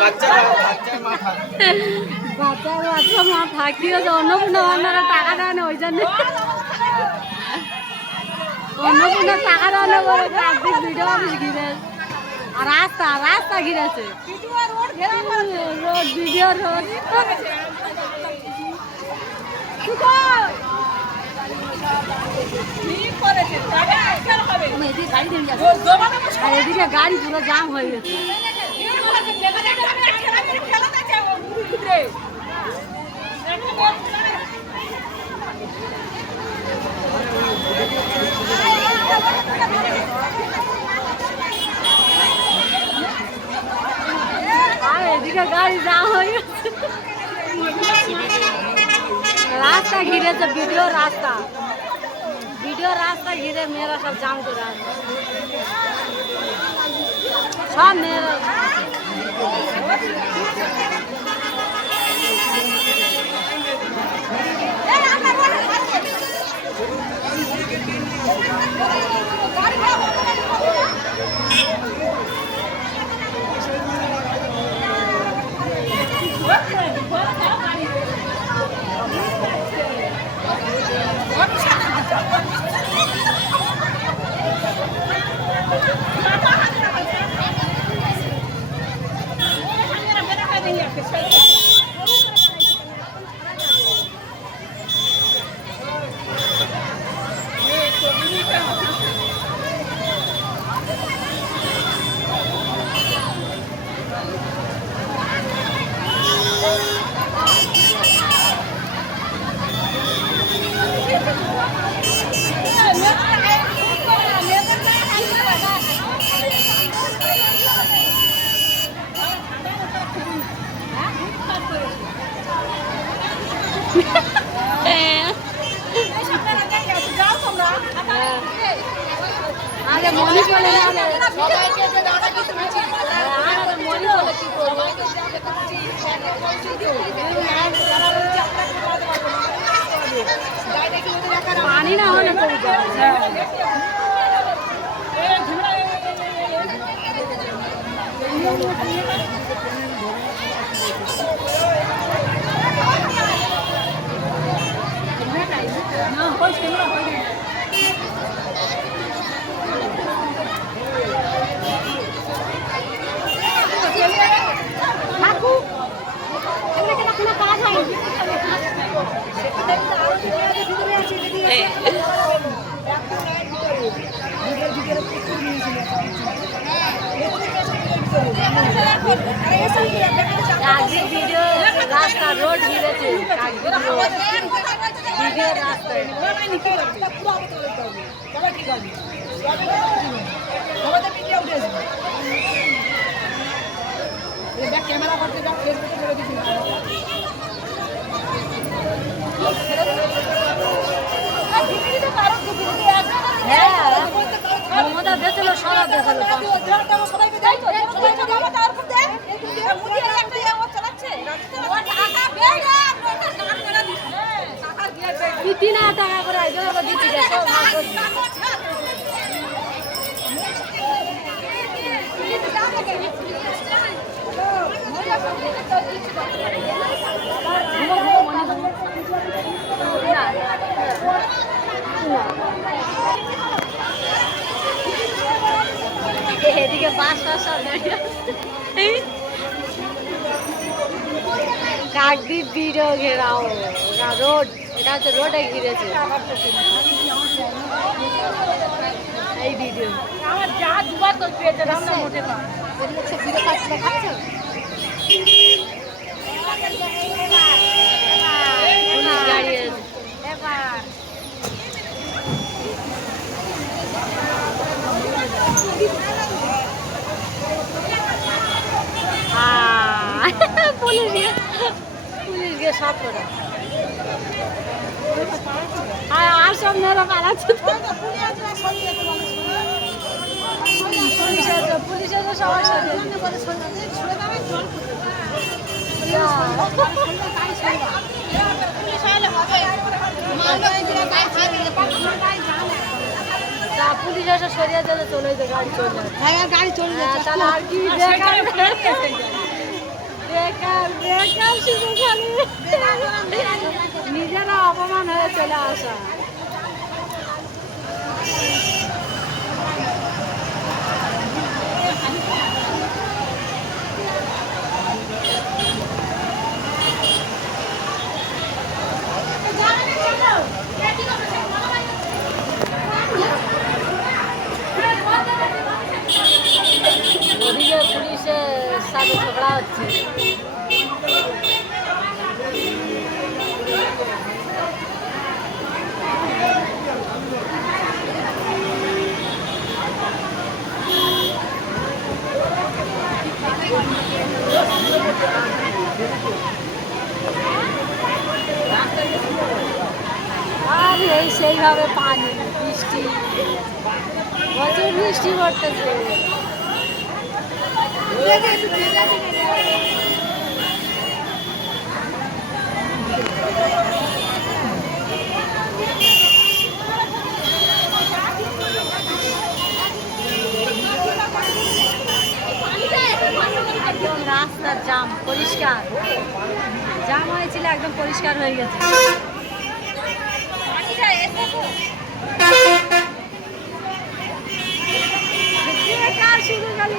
বাচ্চা মা থাকি অন্নপূর্ণা ভান্ডারে টাকা দেয় না ওই জন্য অন্নপূর্ণা টাকা দেয় না বলে কার্তিক ভিডিও অফিস ঘিরে আর রাস্তা ঘিরেছে রোড ভিডিও রোড আর এদিকে গাড়ি পুরো জাম হয়ে গেছে আর এদিকে গাড়ি জাম হয়ে গেছে রাস্তা ঘিরেছে ভিডিও রাস্তা ঘিরে মেয়েরা সব জাম করে আছে সব মেয়েরা আগে মনি বলে সবাইকে যে দাদা কিছু বলছি আরে মনি বলে কি করব পানি না হলে তো ভিডিও রাস্তা রোড ঘিরেছে ভিডিও রাস্তায় ক্যামেরা করতে যাও ফেসবুকে ছেড়ে দিচ্ছি হ্যাঁ মমতা দেখলো সরা দেখালো তিন টাকা করে দিচ্ছি এদিকে বাস কাকদ্বীপ ভিডিও ঘেরাও রোড এটা হচ্ছে রোডে ঘিরেছে এই ভিডিও আমার যা দুবার তো পেয়েছে রান্না মোটে না ভিডিও কাটতে খাচ্ছে পুলিশ গাড়ি এবার পুলিশ গিয়ে সব করে আর সব মেয়েরা পালাচ্ছে পুলিশ আছে সবার সাথে পুলিশ এসে সরিয়ে দিতে চলে গাড়ি চলে গাড়ি চলে তাহলে আর কি বেকার বেকার শুধু খালি নিজেরা অপমান হয়ে চলে আসা। ওদিকে পুলিশের সাথে ঝগড়া হচ্ছে। আর এই সেইভাবে পানি বৃষ্টি প্রচুর বৃষ্টি পড়তেছে। একদম রাস্তার জাম পরিষ্কার, জাম হয়েছিল একদম পরিষ্কার হয়ে গেছে। শুধু খালি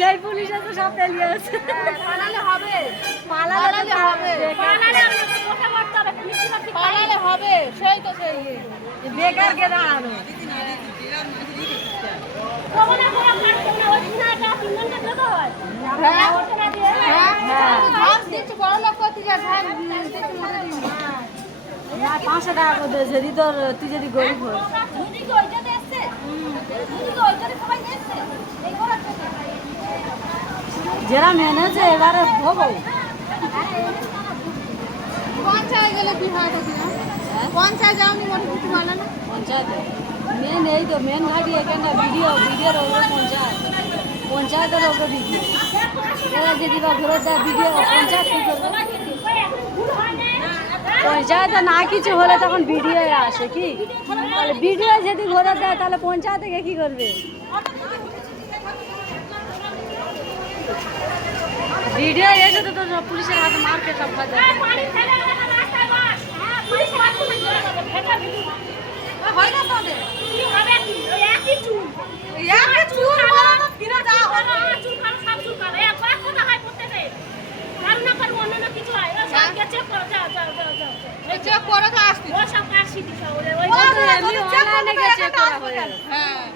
যাই পুলিশ আছে সব পেলিয়ে আছে। পালালে হবে, পালালে হবে, পালালে হবে, সেই তো সেই বেকার কে দাঁড়ানো। পাঁচশো টাকা করে দিয়েছে যদি তোর তুই যদি গরিব হোস। যারা মেনেছে এবারে ভোগো পঞ্চায়েত গেলে কি হয় দেখি না, পঞ্চায়েত যাওনি মনে কিছু বলে না। পঞ্চায়েতে মেন এই তো মেন ঘাটি এখানটা ভিডিওর ওপরে পঞ্চায়েতের ওপর ভিডিও। এরা যদি বা ঘুরে দেয় ভিডিও পঞ্চায়েত কী করবে? পঞ্চায়েতে না কিছু হলে তখন ভিডিও আসে কি, তাহলে ভিডিও যদি ঘুরে দেয় তাহলে পঞ্চায়েতে গিয়ে কী করবে? ভিডিও এসে তো পুলিশের হাতে মার খেয়ে সব খাওয়া যায়।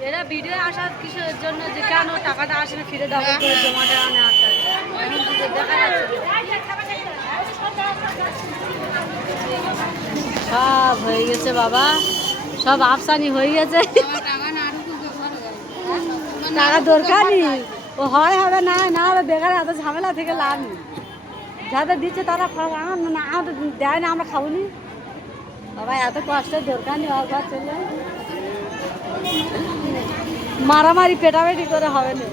এরা ভিডিও আসার কিসের জন্য যে কেন টাকাটা আসলে ফিরে দেওয়া করে জমাটা নেওয়ার দেখা যাচ্ছে সব হয়ে গেছে বাবা, সব আফসানি হয়ে গেছে। টাকা দরকার নেই, ও হয় হবে না না হবে, বেকার এত ঝামেলা থেকে লাভ নেই। যাদের দিচ্ছে তারা না আমাদের দেয় না, আমরা খাবো নি বাবা, এত কষ্টের দরকার নেই। আর চলে মারামারি পেটাপেটি করে হবে না।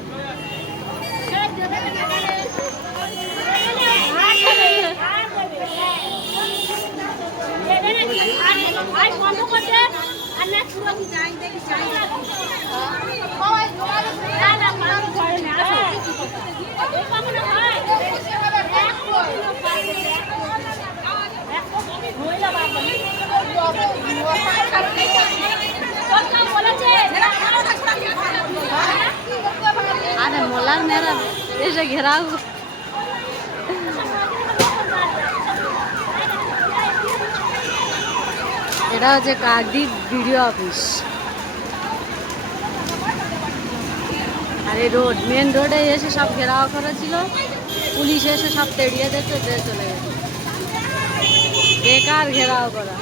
আরে মোলার মেয়েরা এসে ঘেরাও এটা হচ্ছে কাকদ্বীপ বিডিও অফিস আর এই রোড মেন রোডে এসে সব ঘেরাও করা ছিল পুলিশ এসে সব তেড়িয়ে দিচ্ছে চলে গেছে বেকার ঘেরাও করা